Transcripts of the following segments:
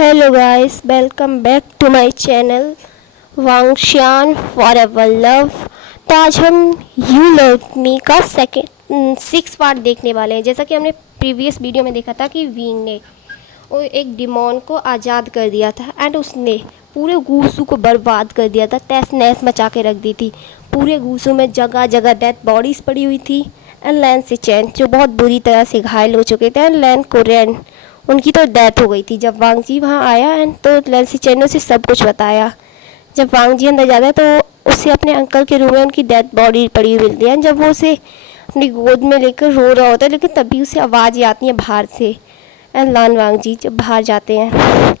Hello guys, welcome back to my channel Wang Xian forever love. तो आज हम you love me का second 6 part देखने वाले हैं। जैसा कि हमने प्रीवियस वीडियो में देखा था कि विंग ने वो एक डिमोन को आज़ाद कर दिया था एंड उसने पूरे गूसू को बर्बाद कर दिया था, तहस नहस मचा के रख दी थी। पूरे गूसू में जगह जगह डेथ बॉडीज़ पड़ी हुई थी एंड लैन सिचेन जो बहुत बुरी तरह से घायल हो चुके थे एंड लैन कोरियन उनकी तो डेथ हो गई थी। जब वांग जी वहाँ आया एंड तो लैन सिचेन ने उसे सब कुछ बताया। जब वांग जी अंदर जाता है तो उसे अपने अंकल के रूम में उनकी डेथ बॉडी पड़ी हुई मिलती है। जब वो उसे अपनी गोद में लेकर रो रहा होता है लेकिन तभी उसे आवाज़ आती है बाहर से। एंड लान वांग जी जब बाहर जाते हैं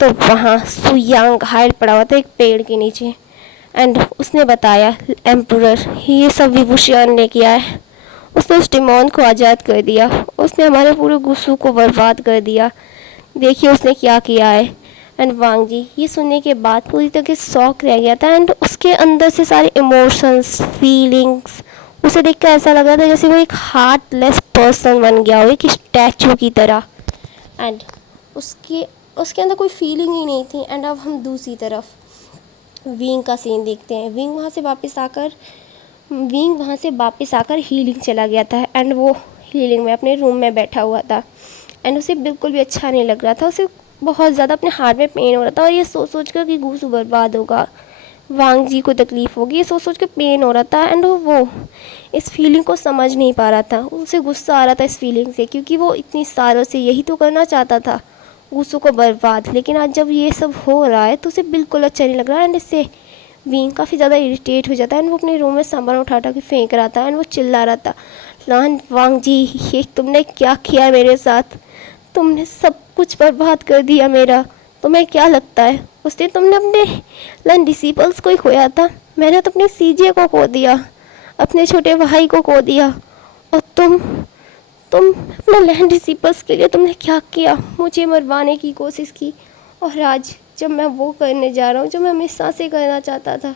तो वहाँ सुयांग घायल पड़ा हुआ था एक पेड़ के नीचे एंड उसने बताया एम्परर ये सब विभूषण ने किया है। उसने उस डिमोन को आज़ाद कर दिया, उसने हमारे पूरे गुस्सू को बर्बाद कर दिया। देखिए उसने क्या किया है। एंड वांग जी ये सुनने के बाद पूरी तरह से शॉक रह गया था एंड उसके अंदर से सारे इमोशंस फीलिंग्स उसे देख कर ऐसा लग रहा था जैसे वो एक हार्टलेस पर्सन बन गया हो, एक स्टैचू की तरह। एंड उसके उसके अंदर कोई फीलिंग ही नहीं थी। एंड अब हम दूसरी तरफ विंग का सीन देखते हैं। विंग वहाँ से वापस आकर हीलिंग चला गया था एंड वो हीलिंग में अपने रूम में बैठा हुआ था एंड उसे बिल्कुल भी अच्छा नहीं लग रहा था। उसे बहुत ज़्यादा अपने हार्ट में पेन हो रहा था और ये सोच कर कि गूसू बर्बाद होगा, वांग जी को तकलीफ़ होगी, ये सोच कर पेन हो रहा था। एंड वो इस फीलिंग को समझ नहीं पा रहा था। उसे गुस्सा आ रहा था इस फीलिंग से क्योंकि वो इतनी सालों से यही तो करना चाहता था, गूसू को बर्बाद। लेकिन आज जब ये सब हो रहा है तो उसे बिल्कुल अच्छा नहीं लग रहा है एंड इससे विंग काफ़ी ज़्यादा इरिटेट हो जाता है एंड वो अपने रूम में सामान उठा के फेंक रहा था एंड वो चिल्ला रहा था, लान वांग जी ये तुमने क्या किया मेरे साथ, तुमने सब कुछ बर्बाद कर दिया मेरा। तुम्हें क्या लगता है उसने तुमने अपने लन डिसिपल्स को ही खोया था, मैंने तो अपने सीजे को खो दिया, अपने छोटे भाई को खो दिया। और तुम अपने लैंड डिसिपल्स के लिए तुमने क्या किया, मुझे मरवाने की कोशिश की। और आज जब मैं वो करने जा रहा हूँ जो मैं हमेशा से करना चाहता था,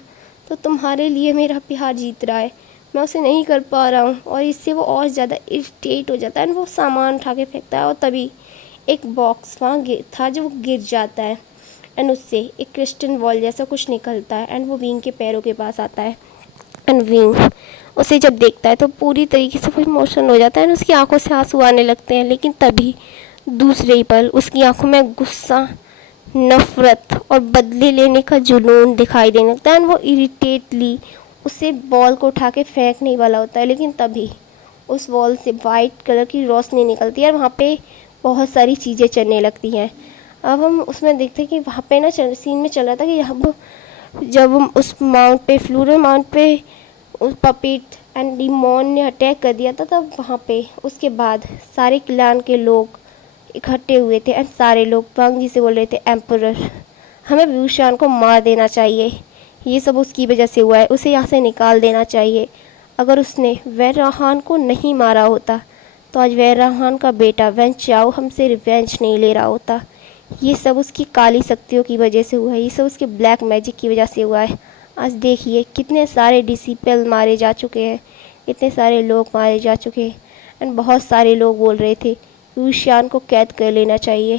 तो तुम्हारे लिए मेरा प्यार जीत रहा है, मैं उसे नहीं कर पा रहा हूँ। और इससे वो और ज़्यादा इरिटेट हो जाता है एंड वो सामान उठा के फेंकता है और तभी एक बॉक्स वहाँ था जो गिर जाता है एंड उससे एक क्रिस्टल बॉल जैसा कुछ निकलता है एंड वो विंग के पैरों के पास आता है। एंड विंग उसे जब देखता है तो पूरी तरीके से वो इमोशन हो जाता है एंड उसकी आंखों से आंसू आने लगते हैं। लेकिन तभी दूसरे ही पल उसकी आंखों में गुस्सा, नफ़रत और बदले लेने का जुनून दिखाई देने लगता है एंड वो इरिटेटली उसे बॉल को उठा के फेंकने वाला होता है। लेकिन तभी उस बॉल से वाइट कलर की रोशनी निकलती है और वहाँ पे बहुत सारी चीज़ें चलने लगती हैं। अब हम उसमें देखते हैं कि वहाँ पे ना सीन में चल रहा था कि जब हम उस माउंट पे फ्लूरल माउंट पे उस पपीट एंड डिमोन ने अटैक कर दिया था, तब वहाँ पे उसके बाद सारे क्लान के लोग इकट्ठे हुए थे एंड सारे लोग वांग जी से बोल रहे थे, एम्परर हमें विभूषण को मार देना चाहिए, ये सब उसकी वजह से हुआ है, उसे यहाँ से निकाल देना चाहिए। अगर उसने वैराहान को नहीं मारा होता तो आज वैराहान का बेटा वैन चाओ हमसे रिवेंज नहीं ले रहा होता। ये सब उसकी काली शक्तियों की वजह से हुआ है, ये सब उसके ब्लैक मैजिक की वजह से हुआ है। आज देखिए कितने सारे डिसिपल मारे जा चुके हैं, इतने सारे लोग मारे जा चुके हैं एंड बहुत सारे लोग बोल रहे थे विभूषण को कैद कर लेना चाहिए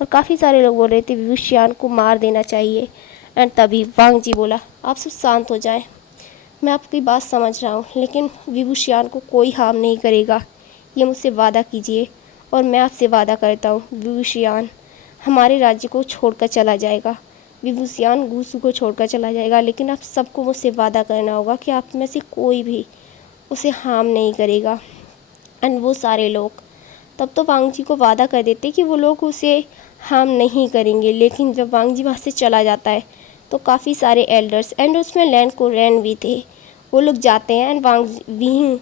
और काफ़ी सारे लोग बोल रहे थे विभूषण को मार देना चाहिए। एंड तभी वांग जी बोला, आप सब शांत हो जाएं, मैं आपकी बात समझ रहा हूँ लेकिन विभूषण को कोई हार्म नहीं करेगा, ये मुझसे वादा कीजिए। और मैं आपसे वादा करता हूँ विभूषण हमारे राज्य को छोड़कर चला जाएगा, विभूषण गूसू को छोड़कर चला जाएगा, लेकिन आप सबको मुझसे वादा करना होगा कि आप में से कोई भी उसे हार्म नहीं करेगा। एंड वो सारे लोग तब तो वांग जी को वादा कर देते कि वो लोग उसे हार्म नहीं करेंगे। लेकिन जब वांग जी वहाँ से चला जाता है तो काफ़ी सारे एल्डर्स एंड उसमें लैंड कोरियन भी थे, वो लोग जाते हैं एंड वांग विंग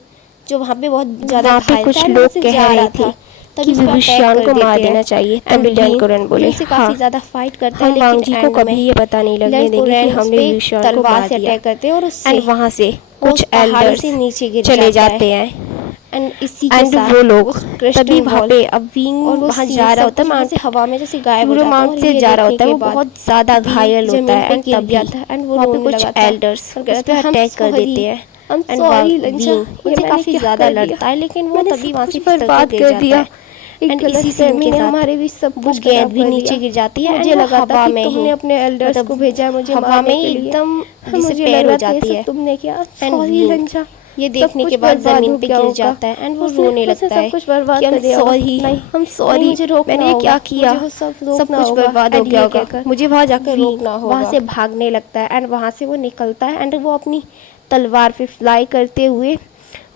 जो वहाँ पे बहुत ज़्यादा कुछ लोग कह रहे थे तभी विभूषण को मार देना चाहिए। एंड लैंड कोरियन बोले उसे काफ़ी ज़्यादा फाइट करता है, हम वांग जी लेकिन को कभी ये पता नहीं लगने देंगे कि हमने विभूषण को तलवार मार से दिया। अटैक करते हैं और उससे एंड वहाँ से कुछ पहाड़ी एल्डर्स से नीचे गिर चले जाता जाते है। हैं एंड इसी के एंड साथ वो लोग उस क्रिस्टल तभी वहाँ बॉल पे अब विंग और वो वहाँ सीन जा रहा सब होता है कुछ वहाँ माउंट से हवा में जैसे गायब हो पूरे जाता है माउंट और से ये जा रहा देखने होता है, के वो बाद बहुत ज़्यादा घायल जमीन होता है पे एंड गिर गया तभी था एंड वो वहाँ पे रोने कुछ लगा था एल्डर्स और उस कहता पर है, I'm अटैक कर sorry, देते हैं I'm एंड sorry लंचा, विंग ये उनसे मैंने काफ़ी क्या ज़्यादा कर दिया। लड़ता है लेकिन वो मैंने तभी सब वहाँ कुछ से फिसल कर बर्बाद गिर कर जाता दिया। है एक एंड गलत इसी फहमी सीन के ने साथ हमारे भी सब वो कुछ गेंद खराब भी कर नीचे दिया। गिर जाती है मुझे एंड वो लगा था हवा कि में तुमने ही अपने एल्डर्स मतलब को भेजा है मुझे हवा मारने में के ही लिए। एकदम हाँ, जैसे मुझे पैर लग हो रहा था ये जाती सब है। तुमने किया। एंड सॉरी विंग लंजा, ये सब देखने कुछ के बाद बर्बाद ज़मीन हो पे गया गिर होगा। जाता है एंड वो उसने रोने उसने लगता सब है कुछ कि बर्बाद आई कर एम दिया होगा। सॉरी, नहीं, हम नहीं, सॉरी, मुझे रोकना मैंने ये होगा, क्या किया, मुझे वो सब सब रोकना कुछ होगा। बर्बाद हो एंड गया ये होगा, कहकर मुझे वहाँ जाकर वी रोकना वहाँ होगा। से भागने लगता है एंड वहाँ से वो निकलता है एंड वो अपनी तलवार पे फ्लाई करते हुए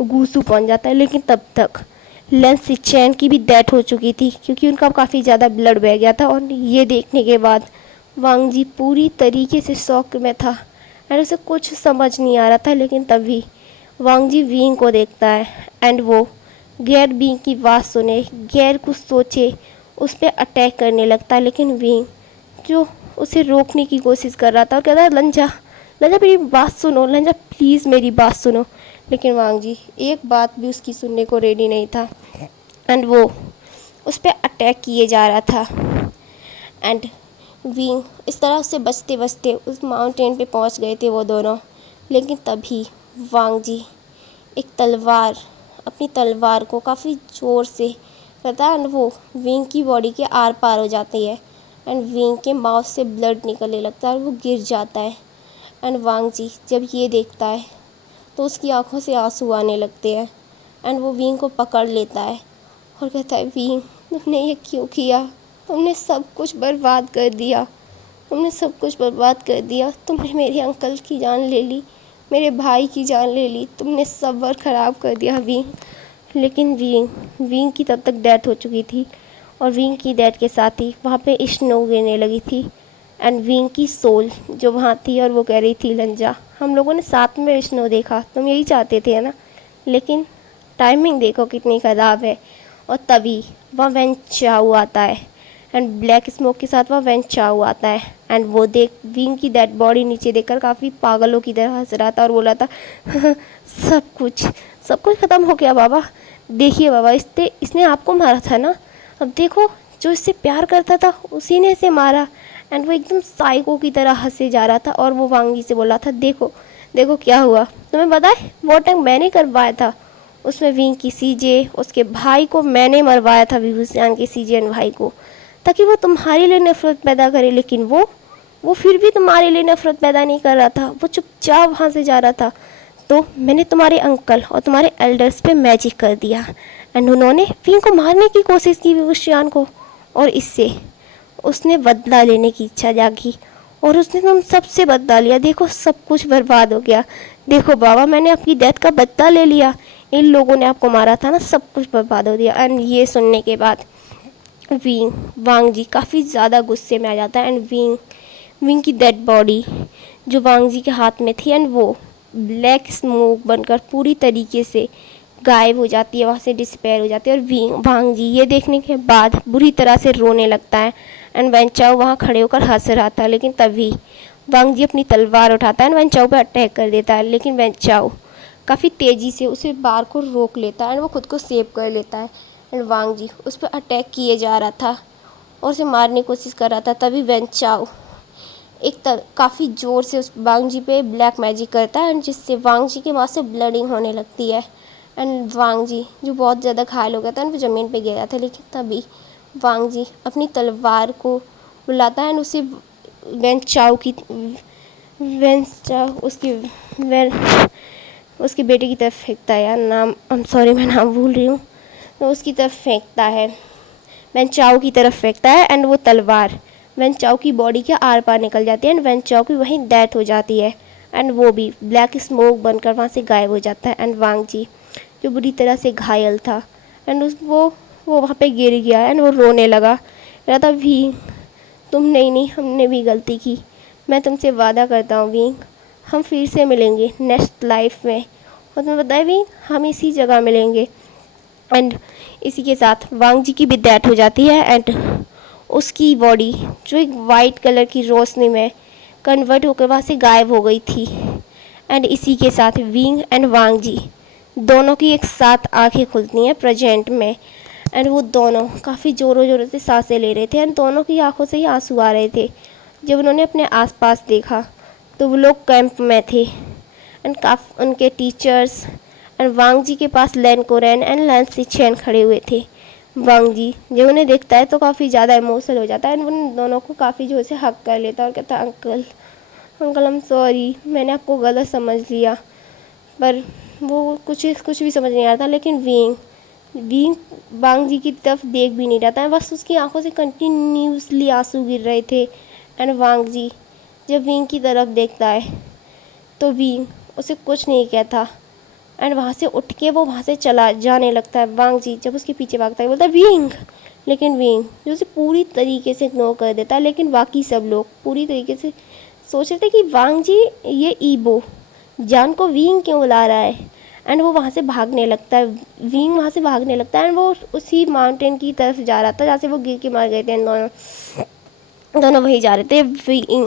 गूसू पहुँच जाता है। लेकिन तब तक लेंस सिचेन की भी डेथ हो चुकी थी क्योंकि उनका काफ़ी ज़्यादा ब्लड बह गया था। और ये देखने के बाद वांग जी पूरी तरीके से शॉक में था एंड उसे कुछ समझ नहीं आ रहा था। लेकिन तभी वांग जी विंग को देखता है एंड वो गैर विंग की बात सुने, गैर कुछ सोचे उस पर अटैक करने लगता है। लेकिन विंग जो उसे रोकने की कोशिश कर रहा था और कहता है लंजा, लंजा मेरी बात सुनो, लंजा प्लीज़ मेरी बात सुनो। लेकिन वांग जी एक बात भी उसकी सुनने को रेडी नहीं था एंड वो उस पर अटैक किए जा रहा था। एंड विंग इस तरह से बचते बचते उस माउंटेन पे पहुंच गए थे वो दोनों। लेकिन तभी वांग जी एक तलवार, अपनी तलवार को काफ़ी ज़ोर से करता है एंड वो विंग की बॉडी के आर पार हो जाती है एंड विंग के माउथ से ब्लड निकलने लगता है और वो गिर जाता है। एंड वांग जी जब ये देखता है तो उसकी आंखों से आंसू आने लगते हैं एंड वो विंग को पकड़ लेता है और कहता है विंग तुमने ये क्यों किया, तुमने सब कुछ बर्बाद कर दिया, तुमने सब कुछ बर्बाद कर दिया, तुमने मेरे अंकल की जान ले ली, मेरे भाई की जान ले ली, तुमने सब वर ख़राब कर दिया विंग। लेकिन विंग की तब तक डेथ हो चुकी थी और विंग की डेथ के साथ ही वहाँ पे स्नो गिरने लगी थी एंड विंग की सोल जो वहाँ थी और वो कह रही थी लंजा हम लोगों ने साथ में स्नो देखा, तुम यही चाहते थे है ना, लेकिन टाइमिंग देखो कितनी ख़राब है। और तभी वहाँ वेन चाओ आता है एंड ब्लैक स्मोक के साथ वहाँ वेन चाओ आता है एंड वो देख विंग की डेड बॉडी नीचे देखकर काफ़ी पागलों की तरह हंस रहा था और बोला था सब कुछ ख़त्म हो गया बाबा, देखिए बाबा इसने आपको मारा था ना, अब देखो जो इससे प्यार करता था उसी ने इसे मारा। एंड वो एकदम साइको की तरह हंसे जा रहा था और वो वांगी से बोला था देखो देखो क्या हुआ, तुम्हें पता है वो अटैक मैंने करवाया था, उसमें विंग की सीजे उसके भाई को मैंने मरवाया था, विभूषण के सीजे एंड भाई को, ताकि वो तुम्हारे लिए नफरत पैदा करे। लेकिन वो फिर भी तुम्हारे लिए नफरत पैदा नहीं कर रहा था, वो चुपचाप वहाँ से जा रहा था। तो मैंने तुम्हारे अंकल और तुम्हारे एल्डर्स पे मैजिक कर दिया एंड उन्होंने विंग को मारने की कोशिश की विभूषण को, और इससे उसने बदला लेने की इच्छा जागी और उसने तुम सबसे बदला लिया। देखो सब कुछ बर्बाद हो गया, देखो बाबा मैंने आपकी डेथ का बदला ले लिया, इन लोगों ने आपको मारा था ना, सब कुछ बर्बाद हो गया। एंड ये सुनने के बाद वांग जी काफ़ी ज़्यादा गुस्से में आ जाता है एंड विंग की डेड बॉडी जो वांग जी के हाथ में थी एंड वो ब्लैक स्मोक बनकर पूरी तरीके से गायब हो जाती है, वहाँ से डिस्पेयर हो जाती है। और वांग जी ये देखने के बाद बुरी तरह से रोने लगता है एंड वेन चाओ वहाँ खड़े होकर हंस रहा था। लेकिन तभी वांग जी अपनी तलवार उठाता है एंड वेन चाओ पर अटैक कर देता है। लेकिन वेन चाओ काफ़ी तेज़ी से उसे बार को रोक लेता है एंड वो खुद को सेव कर लेता है एंड वांग जी उस पर अटैक किए जा रहा था और उसे मारने की कोशिश कर रहा था। तभी वेन चाओ काफ़ी ज़ोर से उस वांग जी पे ब्लैक मैजिक करता है एंड जिससे वांग जी के वहाँ से ब्लडिंग होने लगती है एंड वांग जी जो बहुत ज़्यादा घायल हो गया था एंड वो ज़मीन पे गिर गया था। लेकिन तभी वांग जी अपनी तलवार को बुलाता है एंड उसे वेन चाओ उसके बेटे की तरफ फेंकता है, यार नाम आई एम सॉरी मैं नाम भूल रही हूँ, तो उसकी तरफ फेंकता है, वेन चाओ की तरफ फेंकता है एंड वो तलवार वेन चाओ की बॉडी के आर पार निकल जाती है एंड वेन चाओ की वहीं डेथ हो जाती है एंड वो भी ब्लैक स्मोक बनकर वहाँ से गायब हो जाता है। एंड वांग जी जो बुरी तरह से घायल था एंड वो वहाँ पे गिर गया एंड वो रोने लगा, कहता था भी तुम नहीं हमने भी गलती की, मैं तुमसे वादा करता हूँ विंग हम फिर से मिलेंगे नेक्स्ट लाइफ में, और तुम्हें पता है विंग हम इसी जगह मिलेंगे। एंड इसी के साथ वांग जी की भी डेथ हो जाती है एंड उसकी बॉडी जो एक वाइट कलर की रोशनी में कन्वर्ट होकर वहाँ से गायब हो गई थी। एंड इसी के साथ विंग एंड वांग जी दोनों की एक साथ आंखें खुलती हैं प्रेजेंट में एंड वो दोनों काफ़ी ज़ोरों से सांसें ले रहे थे एंड दोनों की आंखों से ही आंसू आ रहे थे। जब उन्होंने अपने आसपास देखा तो वो लोग कैंप में थे एंड उनके टीचर्स एंड वांग जी के पास लैन कोरेन एंड लैन सिचेन खड़े हुए थे। वांग जी जब उन्हें देखता है तो काफ़ी ज़्यादा इमोशनल हो जाता है एंड उन दोनों को काफ़ी जो से हक कर लेता है और कहता है uncle uncle I am sorry, मैंने आपको गलत समझ लिया। पर वो कुछ भी समझ नहीं आ रहा था, लेकिन विंग विंग वांग जी की तरफ देख भी नहीं रहा था, बस उसकी आंखों से कंटिन्यूसली आंसू गिर रहे थे। एंड वांग जी जब विंग की तरफ देखता है तो विंग उसे कुछ नहीं कहता एंड वहाँ से उठ के वो वहाँ से चला जाने लगता है। वांग जी जब उसके पीछे भागता है बोलता है विंग, लेकिन विंग जो उसे पूरी तरीके से इग्नोर कर देता है। लेकिन बाकी सब लोग पूरी तरीके से सोच रहे थे कि वांग जी ये ईबो जान को विंग क्यों बुला रहा है। एंड वो वहाँ से भागने लगता है, विंग वहाँ से भागने लगता है एंड वो उसी माउंटेन की तरफ जा रहा था जहाँ से वो गिर के मार गए थे। दोनों वहीं जा रहे थे। विंग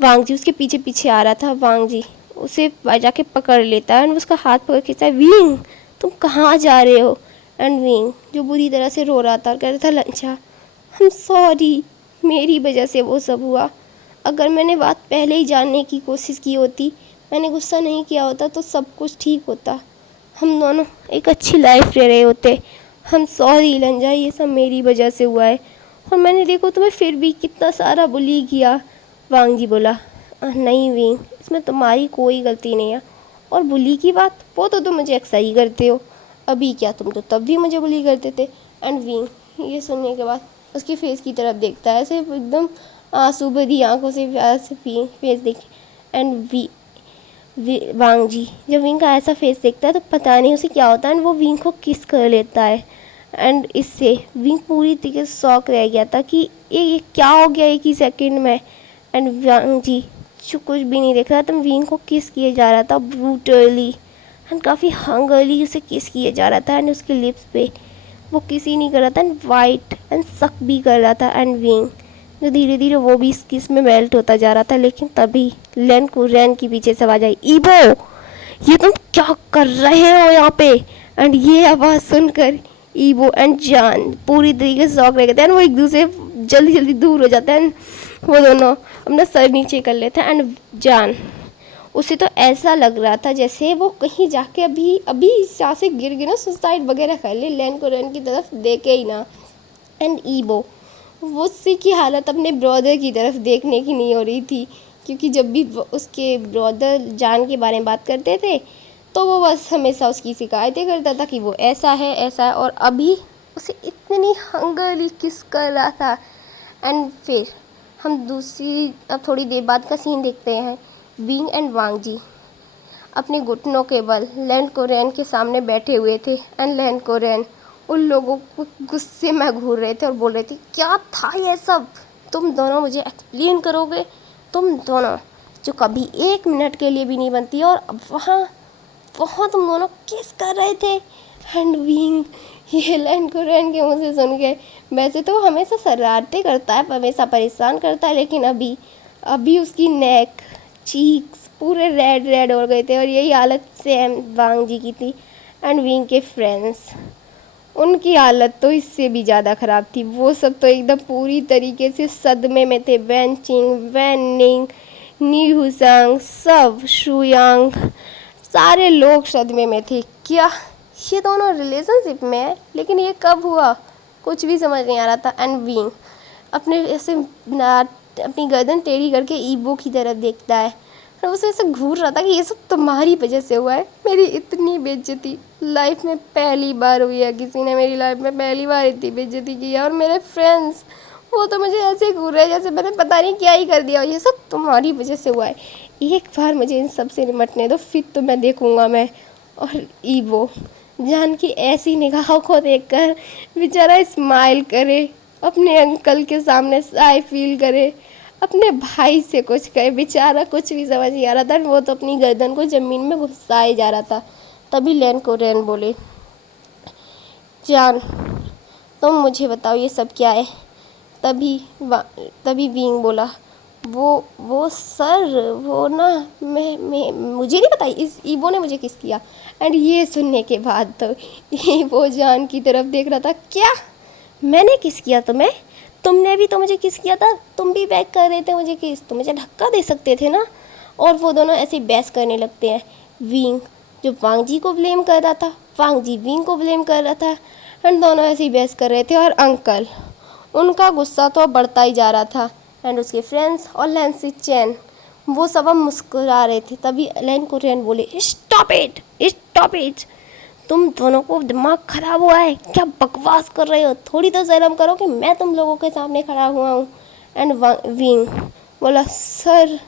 वांग जी उसके पीछे पीछे आ रहा था। वांग जी उसे जाके पकड़ लेता है एंड उसका हाथ पकड़ खींचता है, विंग तुम कहाँ जा रहे हो। एंड विंग जो बुरी तरह से रो रहा था और कह रहा था लंचा आई एम सॉरी, मेरी वजह से वो सब हुआ। अगर मैंने बात पहले ही जानने की कोशिश की होती, मैंने गुस्सा नहीं किया होता तो सब कुछ ठीक होता, हम दोनों एक अच्छी लाइफ ले रहे होते। हम सॉरी लंजा, ये सब मेरी वजह से हुआ है और मैंने देखो तुम्हें फिर भी कितना सारा बुली किया। वांग जी बोला नहीं विंग, इसमें तुम्हारी कोई गलती नहीं है। और बुली की बात, वो तो तुम मुझे अक्सर ही करते हो, अभी क्या तुम तो तब भी मुझे बुली करते थे। एंड विंग ये सुनने के बाद उसके फेस की तरफ देखता है, सिर्फ एकदम आंसू भरी आंखों से प्यार से फेस देखे। एंड वांग जी जब विंग का ऐसा फेस देखता है तो पता नहीं उसे क्या होता है एंड वो विंग को किस कर लेता है। एंड इससे विंग पूरी तरीके से शॉक रह गया था कि ये क्या हो गया एक ही सेकंड में। एंड वांग जी जो कुछ भी नहीं देख रहा था, विंग को किस किए जा रहा था ब्रूटली एंड काफ़ी हंगरली उसे किस किए जा रहा था। एंड उसके लिप्स पे वो किस ही नहीं कर रहा था एंड वाइट एंड सक भी कर रहा था। एंड विंग जो धीरे धीरे वो भी इस किस में मेल्ट होता जा रहा था। लेकिन तभी लेन को रैन की पीछे से आवाज आई, ईबो ये तुम क्या कर रहे हो यहाँ पे। एंड ये आवाज़ सुनकर ईबो एंड जान पूरी तरीके से शॉक रह गए थे एंड वो एक दूसरे जल्दी जल्दी दूर हो जाते हैं एंड वो दोनों अपना सर नीचे कर लेते हैं। एंड जान उसे तो ऐसा लग रहा था जैसे वो कहीं जाके अभी अभी यहाँ से गिर गए ना, सुसाइड वगैरह कर ले, लैन को रैन की तरफ देखे ही ना। एंड ईबो वो उसी की हालत अपने ब्रदर की तरफ देखने की नहीं हो रही थी, क्योंकि जब भी उसके ब्रदर जान के बारे में बात करते थे तो वो बस हमेशा उसकी शिकायतें करता था कि वो ऐसा है और अभी उसे इतनी हंगरली किस कर रहा था। एंड फिर हम दूसरी अब थोड़ी देर बाद का सीन देखते हैं। विंग एंड वांग जी अपने घुटनों के बल लैंड कोरियन के सामने बैठे हुए थे एंड लैंड कोरियन उन लोगों को गुस्से में घूर रहे थे और बोल रहे थे क्या था ये सब, तुम दोनों मुझे एक्सप्लेन करोगे, तुम दोनों जो कभी एक मिनट के लिए भी नहीं बनती और वहाँ वहाँ तुम दोनों किस कर रहे थे। एंड विंग ये लैंड कोरियन के मुँह से सुन के, वैसे तो हमेशा शरारतें करता है, हमेशा परेशान करता है, लेकिन अभी उसकी नेक चीक्स पूरे रेड हो गए थे और यही हालत सेम वांग जी की थी। एंड विंग के फ्रेंड्स उनकी हालत तो इससे भी ज़्यादा ख़राब थी, वो सब तो एकदम पूरी तरीके से सदमे में थे। वेंचिंग, वैनिंग, नीहुसंग, सब शुयांग, सारे लोग सदमे में थे। क्या ये दोनों रिलेशनशिप में है? लेकिन ये कब हुआ कुछ भी समझ नहीं आ रहा था। एंड विंग अपने ऐसे अपनी गर्दन टेढ़ी करके ईबो की तरफ देखता है और उसे ऐसे घूर रहा था कि ये सब तुम्हारी वजह से हुआ है, मेरी इतनी बेइज्जती लाइफ में पहली बार हुई है, किसी ने मेरी लाइफ में पहली बार इतनी बेइज्जती की है। और मेरे फ्रेंड्स वो तो मुझे ऐसे घूर रहे हैं जैसे मैंने पता नहीं क्या ही कर दिया, ये सब तुम्हारी वजह से हुआ है, एक बार मुझे इन सब से निपटने दो फिर तो मैं देखूँगा मैं। और ईबो जान की ऐसी निगाहों को देखकर बेचारा स्माइल करे, अपने अंकल के सामने साई फील करे, अपने भाई से कुछ कहे, बेचारा कुछ भी समझ नहीं आ रहा था, वो तो अपनी गर्दन को ज़मीन में घुसाए जा रहा था। तभी लैन कोरियन बोले, जान तुम मुझे बताओ ये सब क्या है। तभी विंग बोला, वो सर वो ना मैं मुझे नहीं पता, इस ईबो ने मुझे किस किया। एंड ये सुनने के बाद तो वो जान की तरफ देख रहा था, क्या मैंने किस किया तुम्हें, तुमने भी तो मुझे किस किया था, तुम भी बैक कर रहे थे मुझे किस, तुम मुझे धक्का दे सकते थे ना। और वो दोनों ऐसे बहस करने लगते हैं। विंग जो वांग जी को ब्लेम कर रहा था, वांग जी विंग को ब्लेम कर रहा था एंड दोनों ऐसे ही बहस कर रहे थे और अंकल, उनका गुस्सा तो अब बढ़ता ही जा रहा था। एंड उसके फ्रेंड्स और लैंसी चैन वो सब अब मुस्कुरा रहे थे। तभी लैन कोरियन बोले, स्टॉप इट, स्टॉप इट, तुम दोनों को दिमाग खराब हुआ है क्या, बकवास कर रहे हो, थोड़ी तो शर्म करो कि मैं तुम लोगों के सामने खड़ा हुआ हूँ। एंड विंग बोला, सर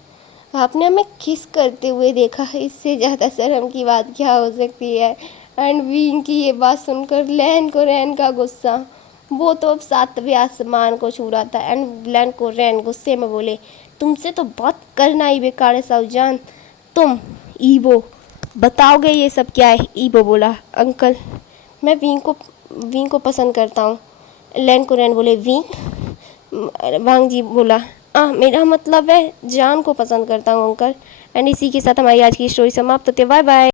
आपने हमें किस करते हुए देखा है, इससे ज़्यादा शर्म की बात क्या हो सकती है। एंड विंग की ये बात सुनकर लैन कोरियन का गुस्सा वो तो अब सातवें आसमान को छू रहा था। एंड लैन कोरियन गुस्से में बोले, तुमसे तो बात करना ही बेकार है साउजान, तुम ईबो बताओगे ये सब क्या है। ईबो बोला, अंकल मैं विंग को पसंद करता हूँ। लैन कोरियन बोले, विंग। वांग जी बोला, मेरा मतलब है जान को पसंद करता हूँ अंकल। एंड इसी के साथ हमारी आज की स्टोरी समाप्त होती है। Bye bye.